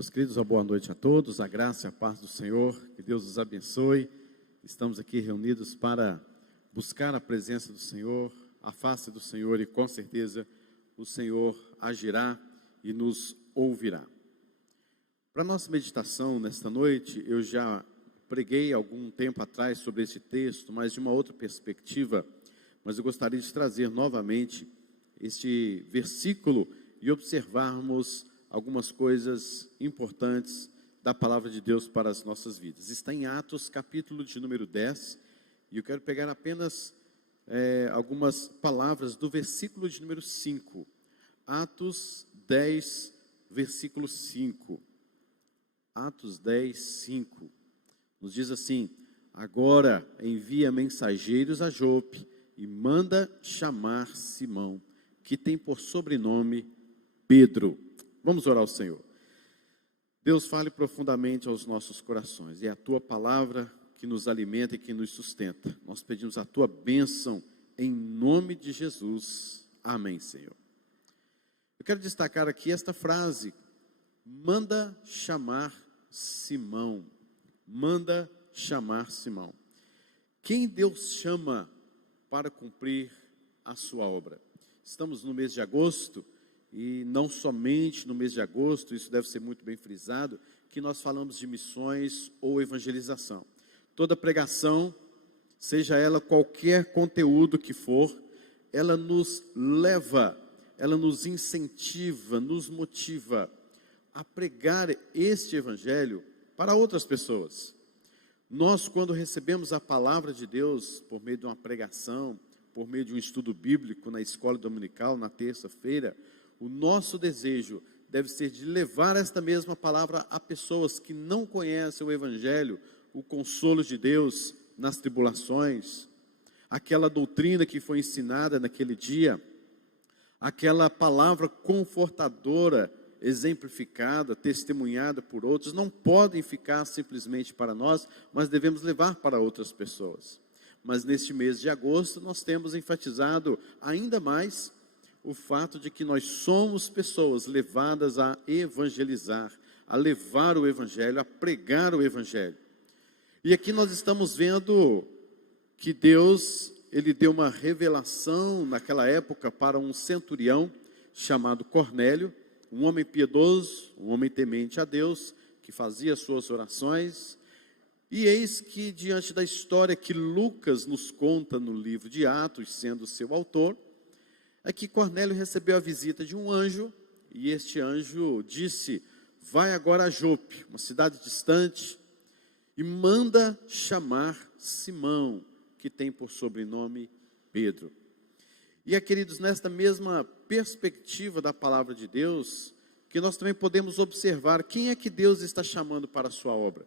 Meus queridos, uma boa noite a todos, a graça e a paz do Senhor, que Deus os abençoe. Estamos aqui reunidos para buscar a presença do Senhor, a face do Senhor, e com certeza o Senhor agirá e nos ouvirá. Para a nossa meditação nesta noite, eu já preguei algum tempo atrás sobre esse texto, mas de uma outra perspectiva, mas eu gostaria de trazer novamente este versículo e observarmos algumas coisas importantes da palavra de Deus para as nossas vidas. Está em Atos, capítulo de número 10, e eu quero pegar apenas algumas palavras do versículo de número 5. Atos 10, versículo 5. Atos 10, 5. Nos diz assim: agora envia mensageiros a Jope e manda chamar Simão, que tem por sobrenome Pedro. Vamos orar ao Senhor. Deus, fale profundamente aos nossos corações. É a Tua palavra que nos alimenta e que nos sustenta. Nós pedimos a Tua bênção em nome de Jesus. Amém, Senhor. Eu quero destacar aqui esta frase: manda chamar Simão. Manda chamar Simão. Quem Deus chama para cumprir a sua obra? Estamos no mês de agosto. E não somente no mês de agosto, isso deve ser muito bem frisado, que nós falamos de missões ou evangelização. Toda pregação, seja ela qualquer conteúdo que for, ela nos leva, ela nos incentiva, nos motiva a pregar este evangelho para outras pessoas. Nós, quando recebemos a palavra de Deus por meio de uma pregação, por meio de um estudo bíblico na escola dominical, na terça-feira, o nosso desejo deve ser de levar esta mesma palavra a pessoas que não conhecem o Evangelho, o consolo de Deus nas tribulações, aquela doutrina que foi ensinada naquele dia, aquela palavra confortadora, exemplificada, testemunhada por outros, não podem ficar simplesmente para nós, mas devemos levar para outras pessoas. Mas neste mês de agosto nós temos enfatizado ainda mais o fato de que nós somos pessoas levadas a evangelizar, a levar o evangelho, a pregar o evangelho. E aqui nós estamos vendo que Deus, Ele deu uma revelação naquela época para um centurião chamado Cornélio, um homem piedoso, um homem temente a Deus, que fazia suas orações. E eis que diante da história que Lucas nos conta no livro de Atos, sendo seu autor, é que Cornélio recebeu a visita de um anjo, e este anjo disse: vai agora a Jope, uma cidade distante, e manda chamar Simão, que tem por sobrenome Pedro. E, queridos, nesta mesma perspectiva da palavra de Deus, que nós também podemos observar quem é que Deus está chamando para a sua obra.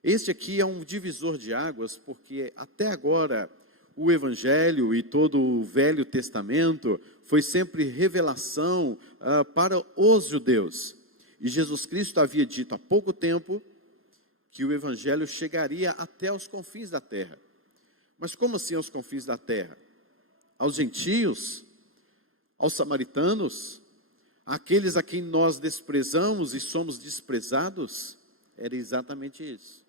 Este aqui é um divisor de águas, porque até agora o Evangelho e todo o Velho Testamento foi sempre revelação para os judeus. E Jesus Cristo havia dito há pouco tempo que o Evangelho chegaria até os confins da terra. Mas como assim aos confins da terra? Aos gentios, aos samaritanos, àqueles a quem nós desprezamos e somos desprezados? Era exatamente isso.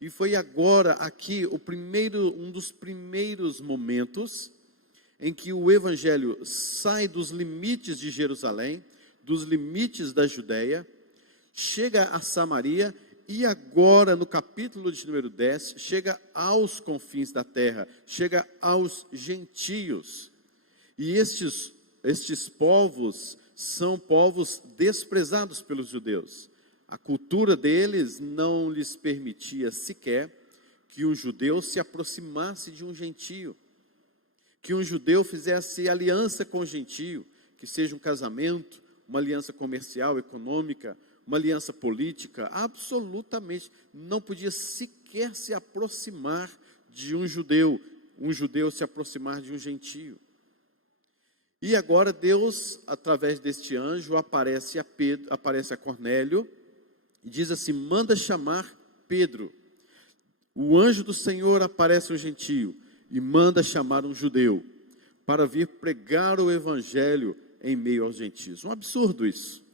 E foi agora aqui um dos primeiros momentos em que o Evangelho sai dos limites de Jerusalém, dos limites da Judéia, chega a Samaria e agora no capítulo de número 10, chega aos confins da terra, chega aos gentios. E estes povos são povos desprezados pelos judeus. A cultura deles não lhes permitia sequer que um judeu se aproximasse de um gentio, que um judeu fizesse aliança com o gentio, que seja um casamento, uma aliança comercial, econômica, uma aliança política. Absolutamente não podia sequer se aproximar de um judeu se aproximar de um gentio. E agora Deus, através deste anjo, aparece a Cornélio, e diz assim: manda chamar Pedro. O anjo do Senhor aparece ao gentio e manda chamar um judeu para vir pregar o evangelho em meio aos gentios. Um absurdo isso.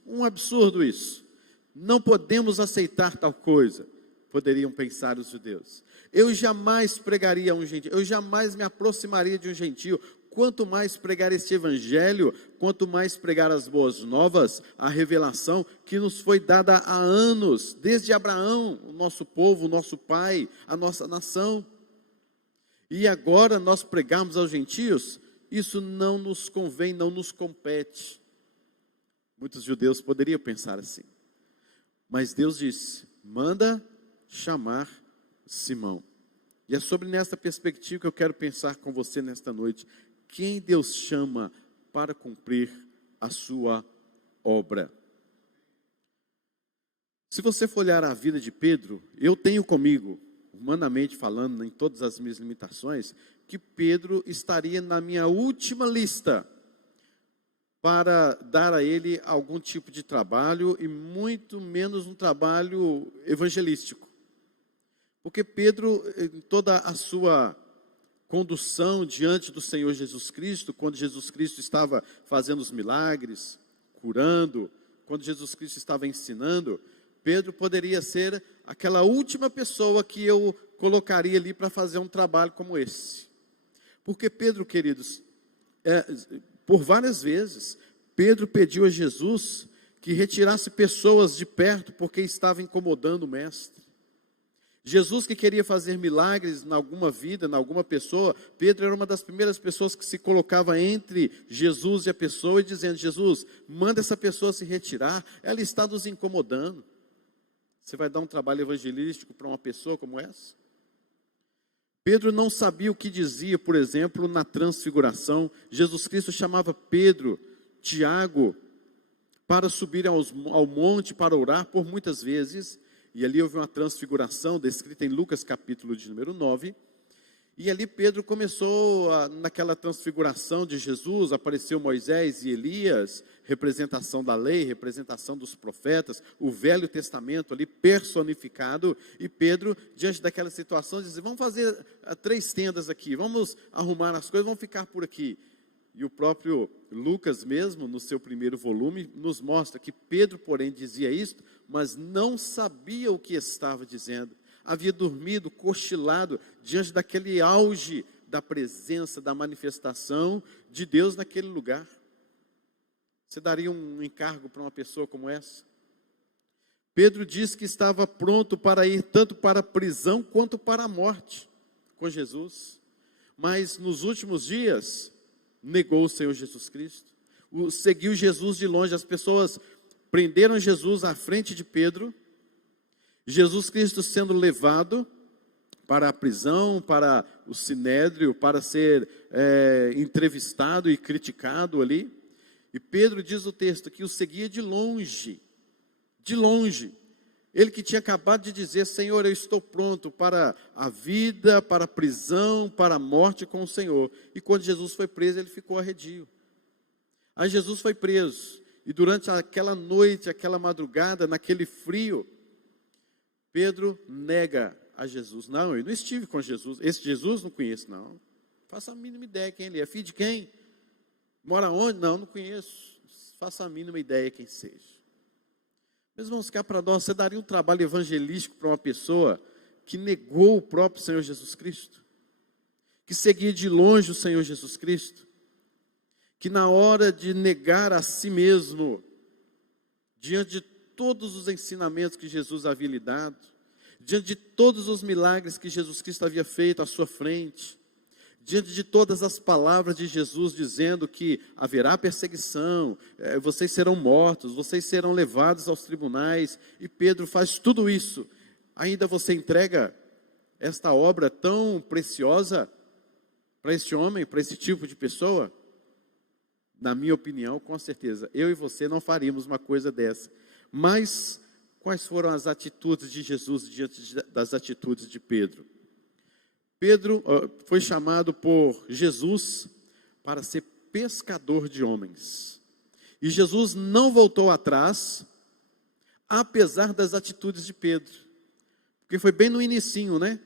Não podemos aceitar tal coisa, poderiam pensar os judeus. Eu jamais pregaria a um gentio, eu jamais me aproximaria de um gentio. Quanto mais pregar este evangelho, quanto mais pregar as boas novas, a revelação que nos foi dada há anos, desde Abraão, o nosso povo, o nosso pai, a nossa nação. E agora nós pregarmos aos gentios, isso não nos convém, não nos compete. Muitos judeus poderiam pensar assim. Mas Deus disse, manda chamar Simão. E é sobre nesta perspectiva que eu quero pensar com você nesta noite. Quem Deus chama para cumprir a sua obra? Se você for olhar a vida de Pedro, eu tenho comigo, humanamente falando, em todas as minhas limitações, que Pedro estaria na minha última lista para dar a ele algum tipo de trabalho e muito menos um trabalho evangelístico. Porque Pedro, em toda a sua condução diante do Senhor Jesus Cristo, quando Jesus Cristo estava fazendo os milagres, curando, quando Jesus Cristo estava ensinando, Pedro poderia ser aquela última pessoa que eu colocaria ali para fazer um trabalho como esse. Porque Pedro, queridos, por várias vezes, Pedro pediu a Jesus que retirasse pessoas de perto, porque estava incomodando o mestre. Jesus que queria fazer milagres em alguma vida, em alguma pessoa, Pedro era uma das primeiras pessoas que se colocava entre Jesus e a pessoa e dizendo, Jesus, manda essa pessoa se retirar, ela está nos incomodando. Você vai dar um trabalho evangelístico para uma pessoa como essa? Pedro não sabia o que dizia, por exemplo, na transfiguração. Jesus Cristo chamava Pedro, Tiago, para subir ao monte, para orar por muitas vezes. E ali houve uma transfiguração, descrita em Lucas capítulo de número 9. E ali Pedro começou, naquela transfiguração de Jesus, apareceu Moisés e Elias, representação da lei, representação dos profetas, o Velho Testamento ali personificado. E Pedro, diante daquela situação, disse, vamos fazer 3 tendas aqui, vamos arrumar as coisas, vamos ficar por aqui. E o próprio Lucas mesmo, no seu primeiro volume, nos mostra que Pedro, porém, dizia isto, mas não sabia o que estava dizendo. Havia dormido, cochilado, diante daquele auge da presença, da manifestação de Deus naquele lugar. Você daria um encargo para uma pessoa como essa? Pedro disse que estava pronto para ir tanto para a prisão quanto para a morte com Jesus. Mas nos últimos dias, negou o Senhor Jesus Cristo, seguiu Jesus de longe. As pessoas prenderam Jesus à frente de Pedro, Jesus Cristo sendo levado para a prisão, para o sinédrio, para ser entrevistado e criticado ali. E Pedro, diz o texto, que o seguia de longe, ele que tinha acabado de dizer, Senhor, eu estou pronto para a vida, para a prisão, para a morte com o Senhor. E quando Jesus foi preso, ele ficou arredio. Aí Jesus foi preso, e durante aquela noite, aquela madrugada, naquele frio, Pedro nega a Jesus. Não, eu não estive com Jesus, esse Jesus não conheço, não. Faça a mínima ideia quem ele é, filho de quem? Mora onde? Não conheço, faça a mínima ideia quem seja. Meus irmãos, cá para nós, você daria um trabalho evangelístico para uma pessoa que negou o próprio Senhor Jesus Cristo? Que seguia de longe o Senhor Jesus Cristo? Que na hora de negar a si mesmo, diante de todos os ensinamentos que Jesus havia lhe dado, diante de todos os milagres que Jesus Cristo havia feito à sua frente, diante de todas as palavras de Jesus dizendo que haverá perseguição, vocês serão mortos, vocês serão levados aos tribunais, e Pedro faz tudo isso, ainda você entrega esta obra tão preciosa para este homem, para esse tipo de pessoa? Na minha opinião, com certeza, eu e você não faríamos uma coisa dessa. Mas quais foram as atitudes de Jesus diante das atitudes de Pedro? Pedro foi chamado por Jesus para ser pescador de homens. E Jesus não voltou atrás, apesar das atitudes de Pedro. Porque foi bem no inicinho, né?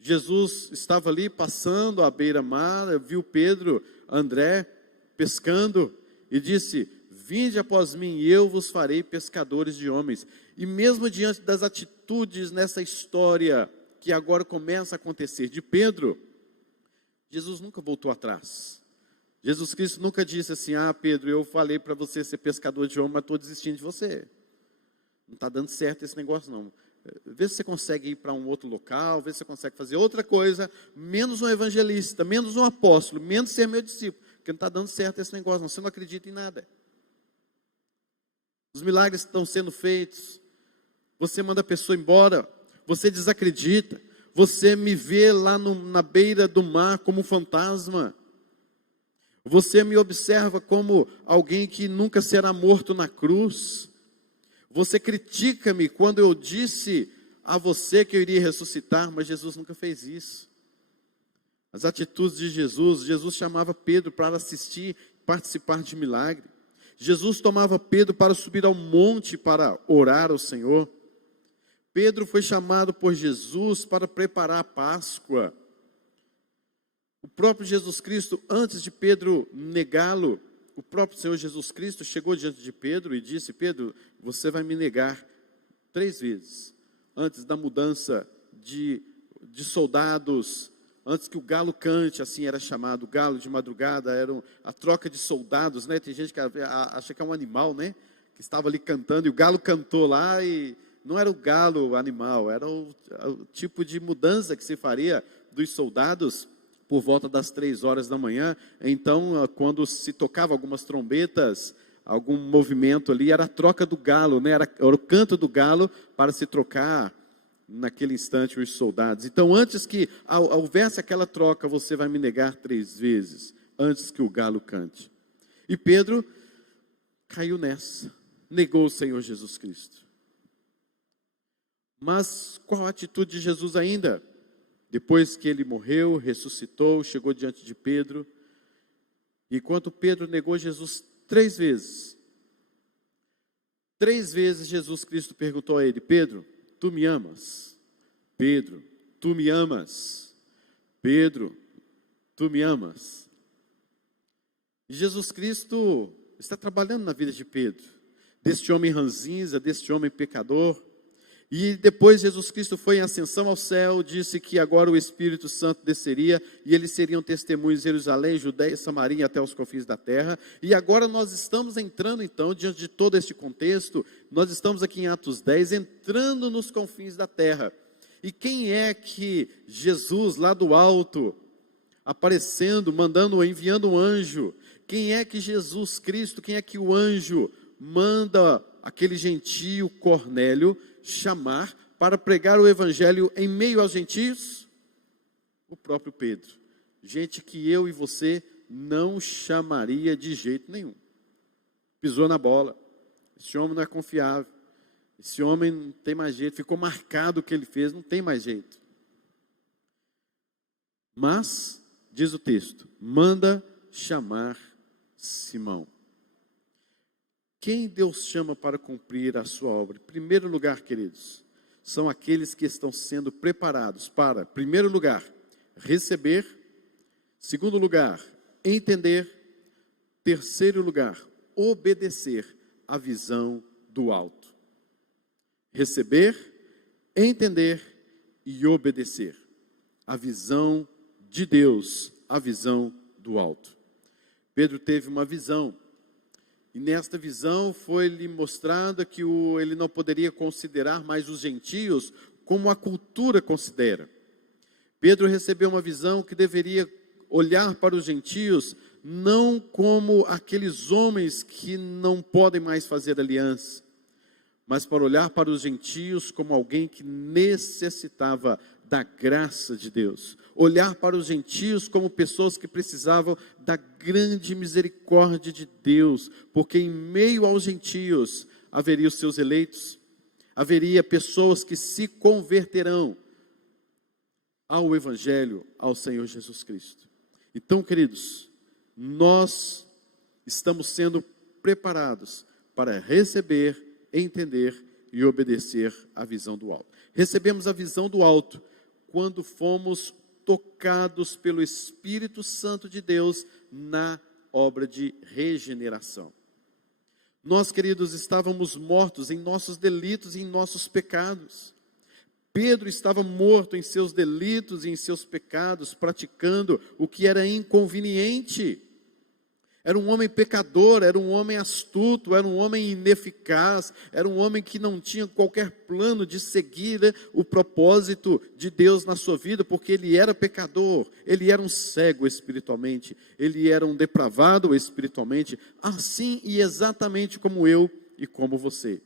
Jesus estava ali passando à beira-mar, viu Pedro, André, pescando, e disse, vinde após mim e eu vos farei pescadores de homens. E mesmo diante das atitudes nessa história que agora começa a acontecer de Pedro, Jesus nunca voltou atrás. Jesus Cristo nunca disse assim: Pedro, eu falei para você ser pescador de homens, mas estou desistindo de você. Não está dando certo esse negócio não. Vê se você consegue ir para um outro local, vê se você consegue fazer outra coisa, menos um evangelista, menos um apóstolo, menos ser meu discípulo, porque não está dando certo esse negócio não. Você não acredita em nada. Os milagres estão sendo feitos, você manda a pessoa embora, você desacredita, você me vê lá na beira do mar como um fantasma, você me observa como alguém que nunca será morto na cruz, você critica-me quando eu disse a você que eu iria ressuscitar, mas Jesus nunca fez isso. As atitudes de Jesus chamava Pedro para assistir, participar de milagre. Jesus tomava Pedro para subir ao monte para orar ao Senhor. Pedro foi chamado por Jesus para preparar a Páscoa. O próprio Jesus Cristo, antes de Pedro negá-lo, o próprio Senhor Jesus Cristo chegou diante de Pedro e disse: Pedro, você vai me negar 3 vezes. Antes da mudança de soldados, antes que o galo cante, assim era chamado, o galo de madrugada, era a troca de soldados, né? Tem gente que acha que é um animal, né? Que estava ali cantando, e o galo cantou lá, e não era o galo animal, era o tipo de mudança que se faria dos soldados por volta das 3 horas da manhã. Então, quando se tocava algumas trombetas, algum movimento ali, era a troca do galo, né? Era o canto do galo para se trocar naquele instante os soldados. Então, antes que houvesse aquela troca, você vai me negar 3 vezes, antes que o galo cante. E Pedro caiu nessa, negou o Senhor Jesus Cristo. Mas qual a atitude de Jesus ainda? Depois que ele morreu, ressuscitou, chegou diante de Pedro, e enquanto Pedro negou Jesus 3 vezes, 3 vezes Jesus Cristo perguntou a ele: Pedro, tu me amas? Pedro, tu me amas? Pedro, tu me amas? E Jesus Cristo está trabalhando na vida de Pedro, deste homem ranzinza, deste homem pecador. E depois Jesus Cristo foi em ascensão ao céu, disse que agora o Espírito Santo desceria e eles seriam testemunhos em Jerusalém, Judeia, Samaria, até os confins da terra. E agora nós estamos entrando então, diante de todo este contexto, nós estamos aqui em Atos 10, entrando nos confins da terra. E quem é que Jesus, lá do alto, aparecendo, enviando um anjo, quem é que Jesus Cristo, quem é que o anjo manda aquele gentio Cornélio chamar para pregar o evangelho em meio aos gentios? O próprio Pedro. Gente que eu e você não chamaria de jeito nenhum. Pisou na bola. Esse homem não é confiável. Esse homem não tem mais jeito. Ficou marcado o que ele fez, não tem mais jeito. Mas, diz o texto, manda chamar Simão. Quem Deus chama para cumprir a sua obra? Em primeiro lugar, queridos, são aqueles que estão sendo preparados para, em primeiro lugar, receber. Segundo lugar, entender. Terceiro lugar, obedecer à visão do alto. Receber, entender e obedecer à visão de Deus, à visão do alto. Pedro teve uma visão. E nesta visão foi-lhe mostrado que ele não poderia considerar mais os gentios como a cultura considera. Pedro recebeu uma visão que deveria olhar para os gentios não como aqueles homens que não podem mais fazer aliança, mas para olhar para os gentios como alguém que necessitava da graça de Deus. Olhar para os gentios como pessoas que precisavam da grande misericórdia de Deus, porque em meio aos gentios haveria os seus eleitos, haveria pessoas que se converterão ao Evangelho, ao Senhor Jesus Cristo. Então, queridos, nós estamos sendo preparados para receber, entender e obedecer à visão do alto. Recebemos a visão do alto quando fomos tocados pelo Espírito Santo de Deus na obra de regeneração. Nós, queridos, estávamos mortos em nossos delitos e em nossos pecados. Pedro estava morto em seus delitos e em seus pecados, praticando o que era inconveniente. Era um homem pecador, era um homem astuto, era um homem ineficaz, era um homem que não tinha qualquer plano de seguir o propósito de Deus na sua vida, porque ele era pecador, ele era um cego espiritualmente, ele era um depravado espiritualmente, assim e exatamente como eu e como você.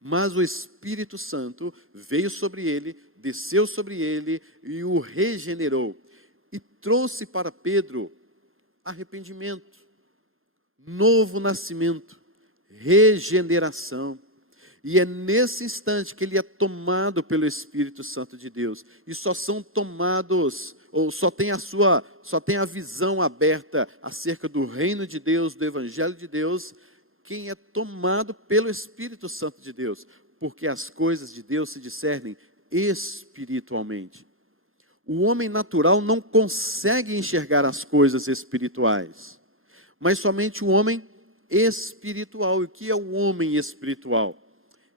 Mas o Espírito Santo veio sobre ele, desceu sobre ele e o regenerou, e trouxe para Pedro arrependimento, novo nascimento, regeneração. E é nesse instante que ele é tomado pelo Espírito Santo de Deus. E só são tomados, ou só tem a visão aberta acerca do reino de Deus, do Evangelho de Deus, quem é tomado pelo Espírito Santo de Deus. Porque as coisas de Deus se discernem espiritualmente. O homem natural não consegue enxergar as coisas espirituais, mas somente o homem espiritual. E o que é o homem espiritual?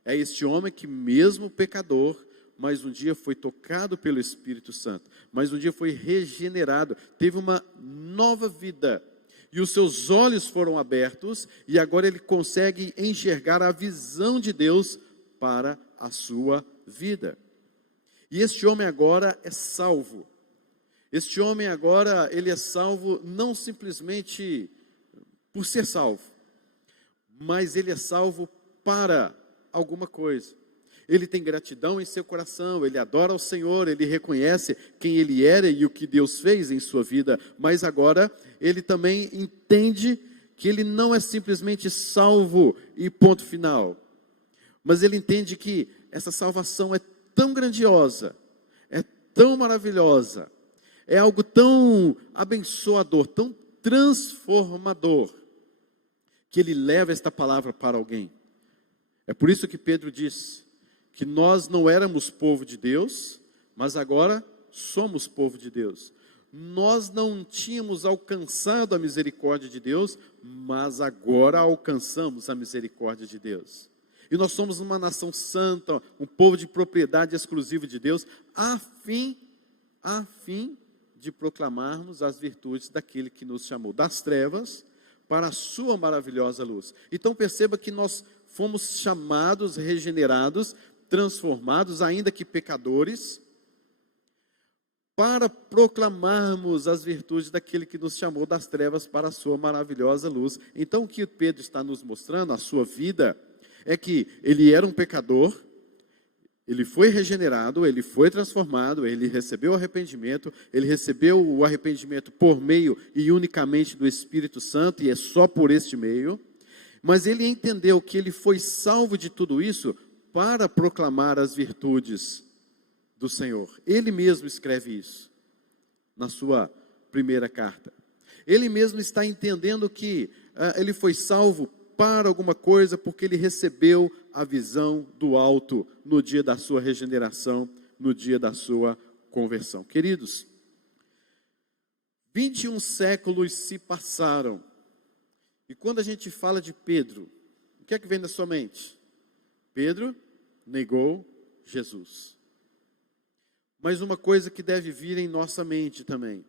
É este homem que, mesmo pecador, mas um dia foi tocado pelo Espírito Santo, mas um dia foi regenerado, teve uma nova vida, e os seus olhos foram abertos, e agora ele consegue enxergar a visão de Deus para a sua vida. E este homem agora é salvo. Este homem agora, ele é salvo não simplesmente por ser salvo, mas ele é salvo para alguma coisa. Ele tem gratidão em seu coração, ele adora ao Senhor, ele reconhece quem ele era e o que Deus fez em sua vida, mas agora ele também entende que ele não é simplesmente salvo e ponto final, mas ele entende que essa salvação é tão grandiosa, é tão maravilhosa, é algo tão abençoador, tão transformador, que ele leva esta palavra para alguém. É por isso que Pedro diz que nós não éramos povo de Deus, mas agora somos povo de Deus. Nós não tínhamos alcançado a misericórdia de Deus, mas agora alcançamos a misericórdia de Deus. E nós somos uma nação santa, um povo de propriedade exclusiva de Deus, a fim de proclamarmos as virtudes daquele que nos chamou das trevas para a sua maravilhosa luz. Então perceba que nós fomos chamados, regenerados, transformados, ainda que pecadores, para proclamarmos as virtudes daquele que nos chamou das trevas para a sua maravilhosa luz. Então o que Pedro está nos mostrando, a sua vida, é que ele era um pecador, ele foi regenerado, ele foi transformado, ele recebeu arrependimento, ele recebeu o arrependimento por meio e unicamente do Espírito Santo, e é só por este meio, mas ele entendeu que ele foi salvo de tudo isso para proclamar as virtudes do Senhor. Ele mesmo escreve isso na sua primeira carta. Ele mesmo está entendendo que ele foi salvo para alguma coisa, porque ele recebeu a visão do alto no dia da sua regeneração, no dia da sua conversão. Queridos, 21 séculos se passaram, e quando a gente fala de Pedro, o que é que vem na sua mente? Pedro negou Jesus. Mas uma coisa que deve vir em nossa mente também,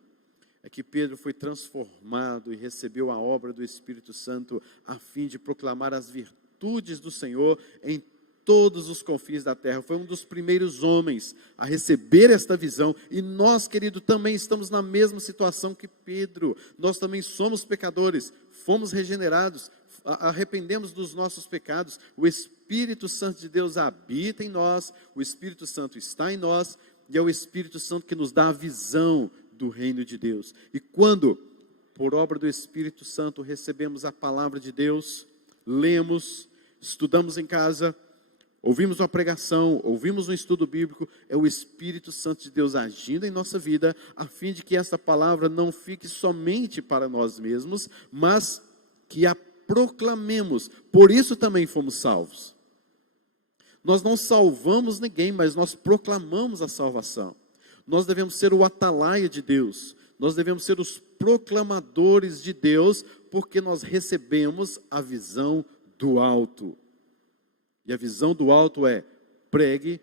é que Pedro foi transformado e recebeu a obra do Espírito Santo a fim de proclamar as virtudes do Senhor em todos os confins da terra. Foi um dos primeiros homens a receber esta visão, e nós, querido, também estamos na mesma situação que Pedro. Nós também somos pecadores, fomos regenerados, arrependemos dos nossos pecados, o Espírito Santo de Deus habita em nós, o Espírito Santo está em nós, e é o Espírito Santo que nos dá a visão do reino de Deus. E quando, por obra do Espírito Santo, recebemos a palavra de Deus, lemos, estudamos em casa, ouvimos uma pregação, ouvimos um estudo bíblico, é o Espírito Santo de Deus agindo em nossa vida, a fim de que essa palavra não fique somente para nós mesmos, mas que a proclamemos. Por isso também fomos salvos. Nós não salvamos ninguém, mas nós proclamamos a salvação. Nós devemos ser o atalaia de Deus, nós devemos ser os proclamadores de Deus, porque nós recebemos a visão do alto. E a visão do alto é: pregue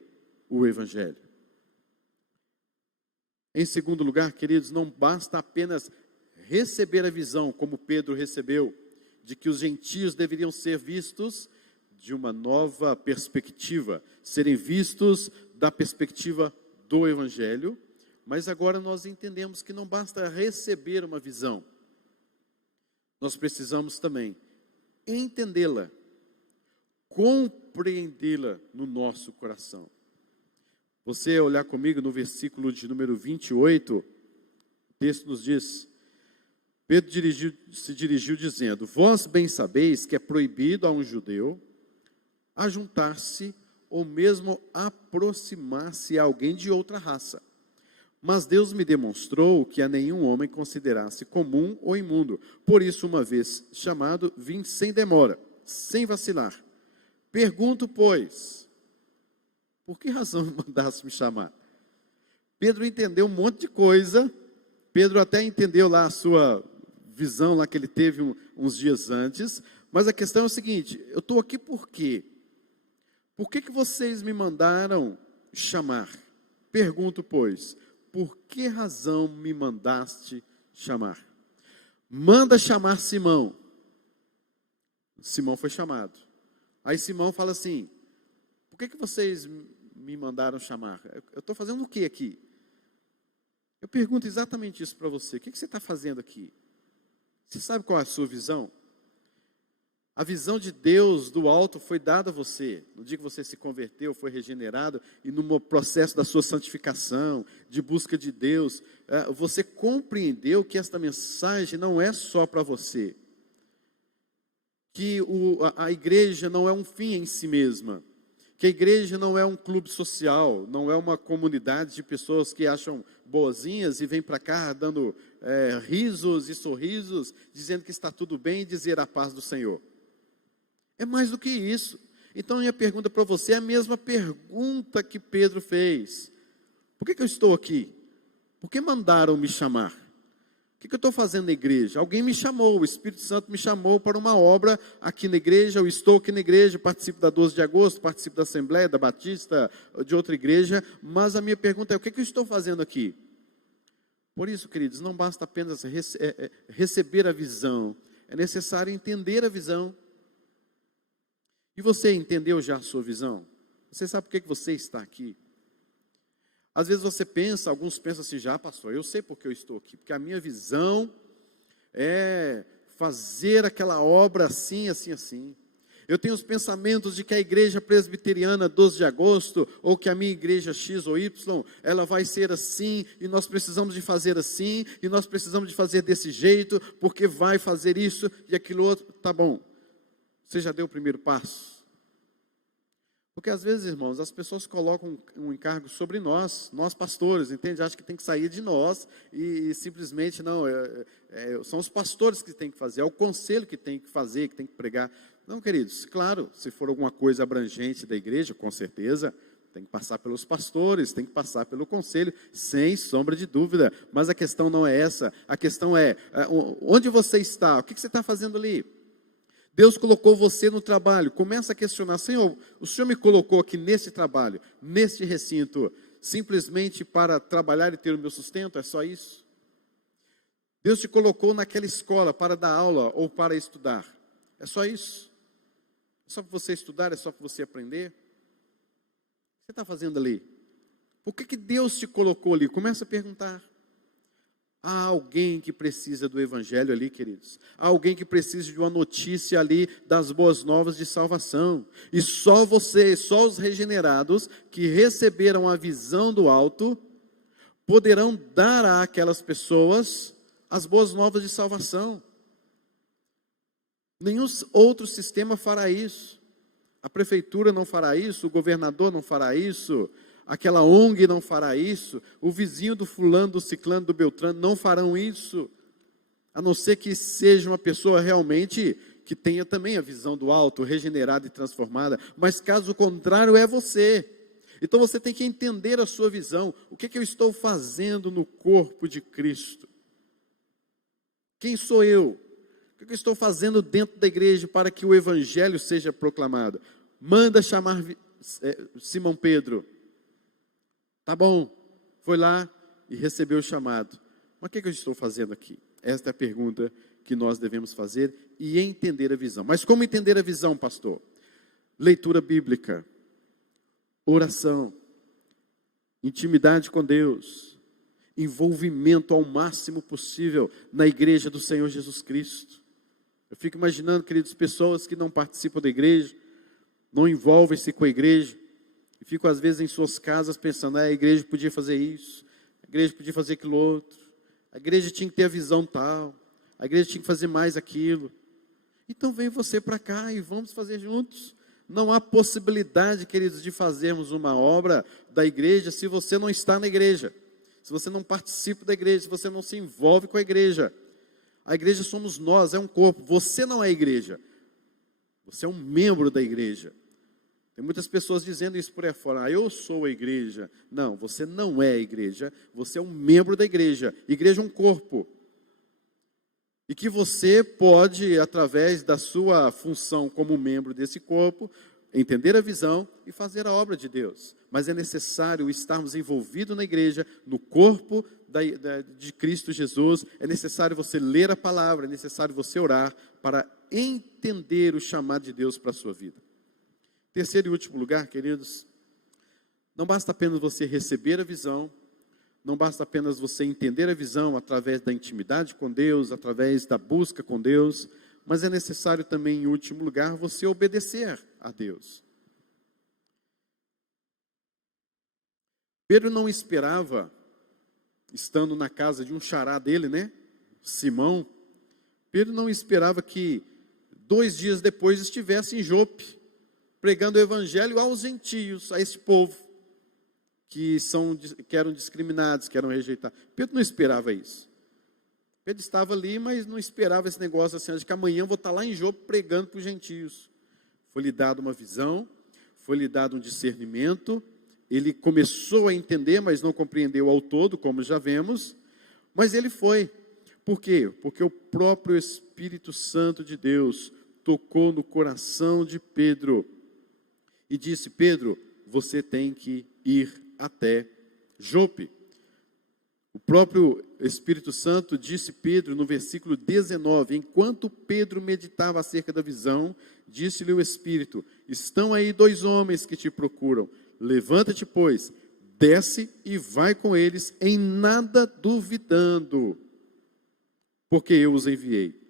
o Evangelho. Em segundo lugar, queridos, não basta apenas receber a visão, como Pedro recebeu, de que os gentios deveriam ser vistos de uma nova perspectiva, serem vistos da perspectiva do Evangelho, mas agora nós entendemos que não basta receber uma visão, nós precisamos também entendê-la, compreendê-la no nosso coração. Você olhar comigo no versículo de número 28, o texto nos diz: Pedro se dirigiu dizendo: vós bem sabeis que é proibido a um judeu ajuntar-se ou mesmo aproximar-se a alguém de outra raça. Mas Deus me demonstrou que a nenhum homem considerasse comum ou imundo. Por isso, uma vez chamado, vim sem demora, sem vacilar. Pergunto, pois, por que razão me mandasse me chamar? Pedro entendeu um monte de coisa. Pedro até entendeu lá a sua visão lá que ele teve uns dias antes. Mas a questão é o seguinte: eu estou aqui por quê? Por que vocês me mandaram chamar? Pergunto, pois, por que razão me mandaste chamar? Manda chamar Simão. Simão foi chamado. Aí Simão fala assim: por que vocês me mandaram chamar? Eu estou fazendo o que aqui? Eu pergunto exatamente isso para você. O que você está fazendo aqui? Você sabe qual é a sua visão? A visão de Deus do alto foi dada a você. No dia que você se converteu, foi regenerado, e no processo da sua santificação, de busca de Deus, você compreendeu que esta mensagem não é só para você. Que a igreja não é um fim em si mesma. Que a igreja não é um clube social, não é uma comunidade de pessoas que acham boazinhas e vêm para cá dando risos e sorrisos, dizendo que está tudo bem e dizer a paz do Senhor. É mais do que isso. Então, minha pergunta para você é a mesma pergunta que Pedro fez. Por que eu estou aqui? Por que mandaram me chamar? O que eu estou fazendo na igreja? Alguém me chamou, o Espírito Santo me chamou para uma obra aqui na igreja. Eu estou aqui na igreja, participo da 12 de agosto, participo da Assembleia, da Batista, de outra igreja. Mas a minha pergunta é: o que eu estou fazendo aqui? Por isso, queridos, não basta apenas receber a visão. É necessário entender a visão. E você entendeu já a sua visão? Você sabe por que você está aqui? Às vezes você pensa, alguns pensam assim: já pastor, eu sei por que eu estou aqui, porque a minha visão é fazer aquela obra assim, assim, assim. Eu tenho os pensamentos de que a igreja presbiteriana 12 de agosto, ou que a minha igreja X ou Y, ela vai ser assim, e nós precisamos de fazer assim, e nós precisamos de fazer desse jeito, porque vai fazer isso e aquilo outro. Tá bom. Você já deu o primeiro passo? Porque às vezes, irmãos, as pessoas colocam um encargo sobre nós pastores, entende? Acham que tem que sair de nós e simplesmente não, são os pastores que têm que fazer, é o conselho que tem que fazer, que tem que pregar. Não, queridos, claro, se for alguma coisa abrangente da igreja, com certeza, tem que passar pelos pastores, tem que passar pelo conselho, sem sombra de dúvida. Mas a questão não é essa, a questão é, onde você está? O que você está fazendo ali? Deus colocou você no trabalho. Começa a questionar: Senhor, o Senhor me colocou aqui nesse trabalho, neste recinto, simplesmente para trabalhar e ter o meu sustento? É só isso? Deus te colocou naquela escola para dar aula ou para estudar? É só isso? É só para você estudar? É só para você aprender? O que você está fazendo ali? Por que Deus te colocou ali? Começa a perguntar. Há alguém que precisa do Evangelho ali, queridos. Há alguém que precisa de uma notícia ali das boas novas de salvação. E só você, só os regenerados que receberam a visão do alto, poderão dar àquelas pessoas as boas novas de salvação. Nenhum outro sistema fará isso. A prefeitura não fará isso, o governador não fará isso, aquela ONG não fará isso, o vizinho do fulano, do ciclano, do beltrano não farão isso, a não ser que seja uma pessoa realmente que tenha também a visão do alto, regenerada e transformada. Mas caso contrário, é você. Então você tem que entender a sua visão. O que eu estou fazendo no corpo de Cristo? Quem sou eu? O que eu estou fazendo dentro da igreja para que o evangelho seja proclamado? Manda chamar Simão Pedro. Tá bom, foi lá e recebeu o chamado. Mas o que eu estou fazendo aqui? Esta é a pergunta que nós devemos fazer e entender a visão. Mas como entender a visão, pastor? Leitura bíblica, oração, intimidade com Deus, envolvimento ao máximo possível na igreja do Senhor Jesus Cristo. Eu fico imaginando, queridos, pessoas que não participam da igreja, não envolvem-se com a igreja, e ficam às vezes em suas casas pensando, a igreja podia fazer isso, a igreja podia fazer aquilo outro, a igreja tinha que ter a visão tal, a igreja tinha que fazer mais aquilo. Então vem você para cá e vamos fazer juntos. Não há possibilidade, queridos, de fazermos uma obra da igreja se você não está na igreja, se você não participa da igreja, se você não se envolve com a igreja. A igreja somos nós, é um corpo. Você não é a igreja, você é um membro da igreja. Tem muitas pessoas dizendo isso por aí fora, eu sou a igreja. Não, você não é a igreja, você é um membro da igreja. Igreja é um corpo. E que você pode, através da sua função como membro desse corpo, entender a visão e fazer a obra de Deus. Mas é necessário estarmos envolvidos na igreja, no corpo de Cristo Jesus. É necessário você ler a palavra, é necessário você orar para entender o chamado de Deus para a sua vida. Terceiro e último lugar, queridos, não basta apenas você receber a visão, não basta apenas você entender a visão através da intimidade com Deus, através da busca com Deus, mas é necessário também, em último lugar, você obedecer a Deus. Pedro não esperava, estando na casa de um xará dele, né, Simão, Pedro não esperava que 2 dias depois estivesse em Jope, pregando o evangelho aos gentios, a esse povo, que eram discriminados, que eram rejeitados. Pedro não esperava isso. Pedro estava ali, mas não esperava esse negócio assim, de que amanhã eu vou estar lá em Jope pregando para os gentios. Foi-lhe dado uma visão, foi-lhe dado um discernimento, ele começou a entender, mas não compreendeu ao todo, como já vemos, mas ele foi. Por quê? Porque o próprio Espírito Santo de Deus tocou no coração de Pedro e disse, Pedro, você tem que ir até Jope. O próprio Espírito Santo disse Pedro no versículo 19, enquanto Pedro meditava acerca da visão, disse-lhe o Espírito, estão aí 2 homens que te procuram, levanta-te, pois, desce e vai com eles, em nada duvidando, porque eu os enviei.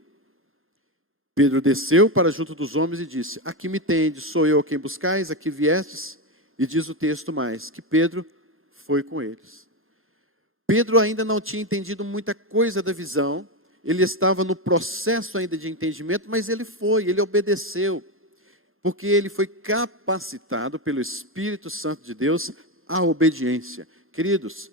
Pedro desceu para junto dos homens e disse, aqui me tendes, sou eu a quem buscais, aqui viestes? E diz o texto mais, que Pedro foi com eles. Pedro ainda não tinha entendido muita coisa da visão, ele estava no processo ainda de entendimento, mas ele obedeceu, porque ele foi capacitado pelo Espírito Santo de Deus à obediência. Queridos,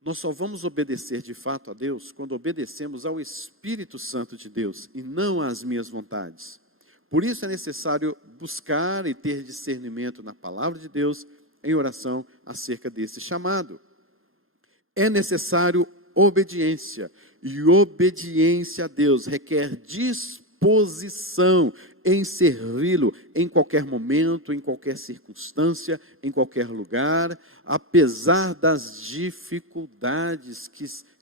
nós só vamos obedecer de fato a Deus quando obedecemos ao Espírito Santo de Deus e não às minhas vontades. Por isso é necessário buscar e ter discernimento na palavra de Deus em oração acerca desse chamado. É necessário obediência, e obediência a Deus requer disposição em servi-lo em qualquer momento, em qualquer circunstância, em qualquer lugar, apesar das dificuldades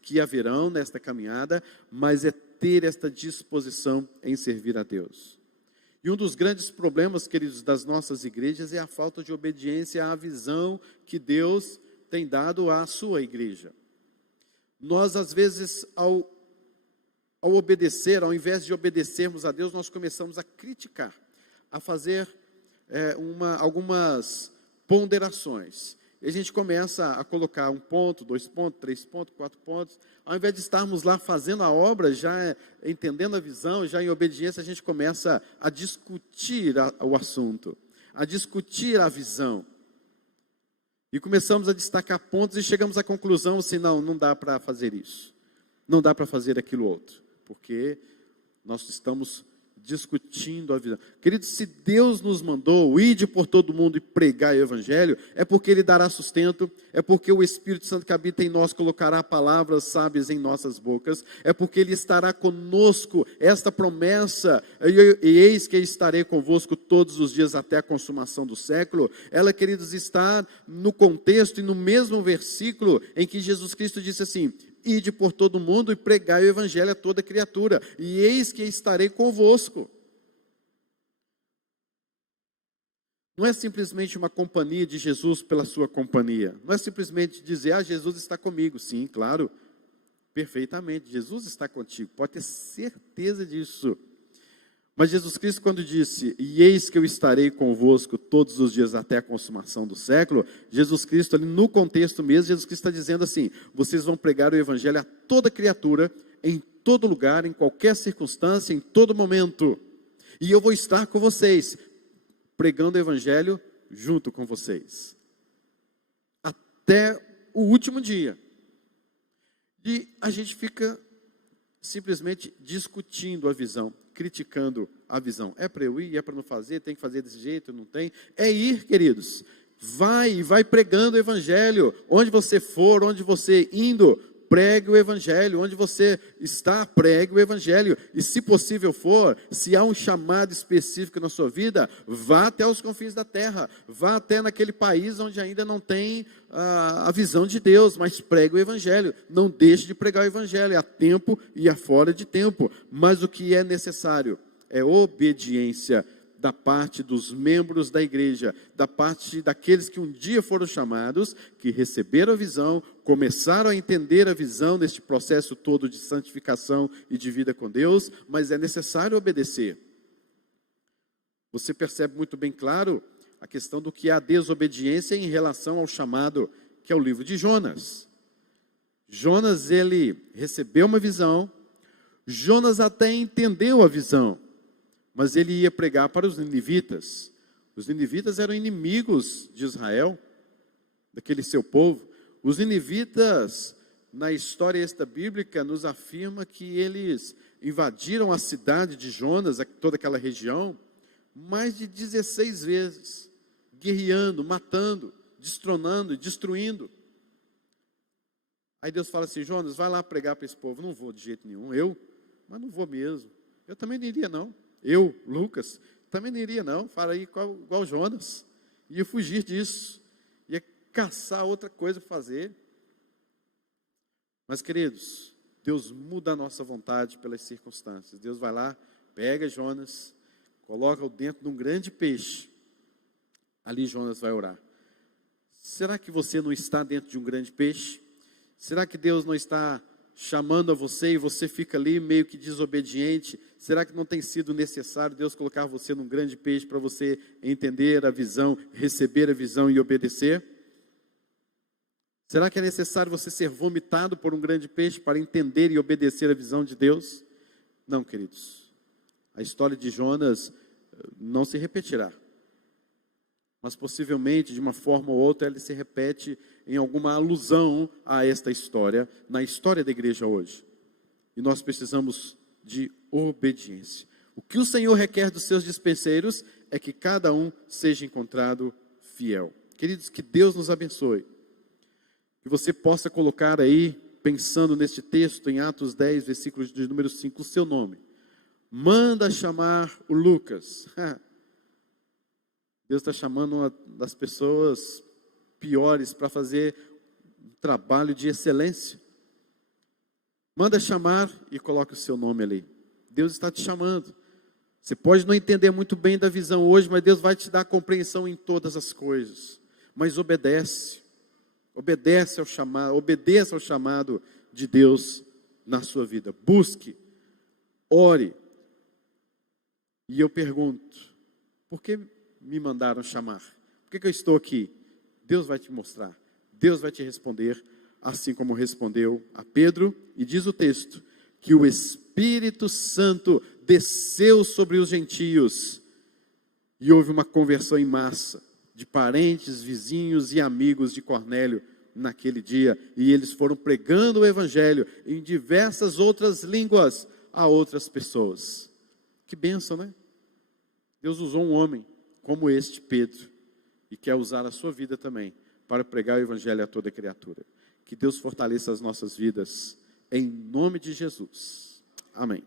que haverão nesta caminhada, mas é ter esta disposição em servir a Deus. E um dos grandes problemas, queridos, das nossas igrejas é a falta de obediência à visão que Deus tem dado à sua igreja. Nós, às vezes, ao obedecer, ao invés de obedecermos a Deus, nós começamos a criticar, a fazer algumas ponderações. E a gente começa a colocar 1 ponto, 2 pontos, 3 pontos, 4 pontos. Ao invés de estarmos lá fazendo a obra, já entendendo a visão, já em obediência, a gente começa a discutir o assunto, a discutir a visão. E começamos a destacar pontos e chegamos à conclusão assim, não dá para fazer isso. Não dá para fazer aquilo outro. Porque nós estamos discutindo a visão. Queridos, se Deus nos mandou, ide por todo mundo e pregar o Evangelho, é porque Ele dará sustento, é porque o Espírito Santo que habita em nós colocará palavras sábias em nossas bocas, é porque Ele estará conosco, esta promessa, e eis que estarei convosco todos os dias até a consumação do século, ela, queridos, está no contexto e no mesmo versículo em que Jesus Cristo disse assim: ide por todo mundo e pregai o Evangelho a toda criatura, e eis que estarei convosco. Não é simplesmente uma companhia de Jesus pela sua companhia. Não é simplesmente dizer, Jesus está comigo. Sim, claro, perfeitamente, Jesus está contigo, pode ter certeza disso. Mas Jesus Cristo, quando disse, e eis que eu estarei convosco todos os dias até a consumação do século, Jesus Cristo, ali no contexto mesmo, Jesus Cristo está dizendo assim, vocês vão pregar o Evangelho a toda criatura, em todo lugar, em qualquer circunstância, em todo momento. E eu vou estar com vocês, pregando o Evangelho junto com vocês. Até o último dia. E a gente fica simplesmente discutindo a visão, criticando a visão. É para eu ir, é para não fazer, tem que fazer desse jeito, não tem. É ir, queridos. Vai pregando o Evangelho. Onde você for, onde você indo, pregue o Evangelho. Onde você está, pregue o Evangelho. E se possível for, se há um chamado específico na sua vida, vá até os confins da terra. Vá até naquele país onde ainda não tem a visão de Deus, mas pregue o Evangelho. Não deixe de pregar o Evangelho, a tempo e a fora de tempo. Mas o que é necessário é obediência da parte dos membros da igreja, da parte daqueles que um dia foram chamados, que receberam a visão, começaram a entender a visão neste processo todo de santificação e de vida com Deus, mas é necessário obedecer. Você percebe muito bem claro a questão do que é a desobediência em relação ao chamado, que é o livro de Jonas. Jonas, ele recebeu uma visão, Jonas até entendeu a visão, mas ele ia pregar para os ninivitas. Os ninivitas eram inimigos de Israel, daquele seu povo. Os ninivitas, na história esta bíblica, nos afirma que eles invadiram a cidade de Jonas, toda aquela região, mais de 16 vezes, guerreando, matando, destronando e destruindo. Aí Deus fala assim, Jonas, vai lá pregar para esse povo. Não vou de jeito nenhum, mas não vou mesmo. Eu também não iria não. Eu, Lucas, também não iria não, fala aí igual Jonas, ia fugir disso, ia caçar outra coisa para fazer. Mas queridos, Deus muda a nossa vontade pelas circunstâncias. Deus vai lá, pega Jonas, coloca-o dentro de um grande peixe, ali Jonas vai orar. Será que você não está dentro de um grande peixe? Será que Deus não está chamando a você e você fica ali meio que desobediente? Será que não tem sido necessário Deus colocar você num grande peixe para você entender a visão, receber a visão e obedecer? Será que é necessário você ser vomitado por um grande peixe para entender e obedecer a visão de Deus? Não, queridos. A história de Jonas não se repetirá. Mas possivelmente, de uma forma ou outra, ela se repete em alguma alusão a esta história, na história da igreja hoje. E nós precisamos de obediência. O que o Senhor requer dos seus dispenseiros é que cada um seja encontrado fiel. Queridos, que Deus nos abençoe. Que você possa colocar aí, pensando neste texto, em Atos 10, versículos de número 5, o seu nome. Manda chamar o Lucas. Deus está chamando uma das pessoas piores para fazer um trabalho de excelência. Manda chamar e coloque o seu nome ali. Deus está te chamando. Você pode não entender muito bem da visão hoje, mas Deus vai te dar compreensão em todas as coisas. Mas obedece. Obedeça ao chamado de Deus na sua vida. Busque, ore. E eu pergunto, por que me mandaram chamar? Por que eu estou aqui? Deus vai te mostrar. Deus vai te responder, assim como respondeu a Pedro. E diz o texto, que o Espírito Santo desceu sobre os gentios. E houve uma conversão em massa de parentes, vizinhos e amigos de Cornélio naquele dia. E eles foram pregando o Evangelho em diversas outras línguas a outras pessoas. Que bênção, né? Deus usou um homem como este, Pedro, e quer usar a sua vida também para pregar o evangelho a toda criatura. Que Deus fortaleça as nossas vidas, em nome de Jesus. Amém.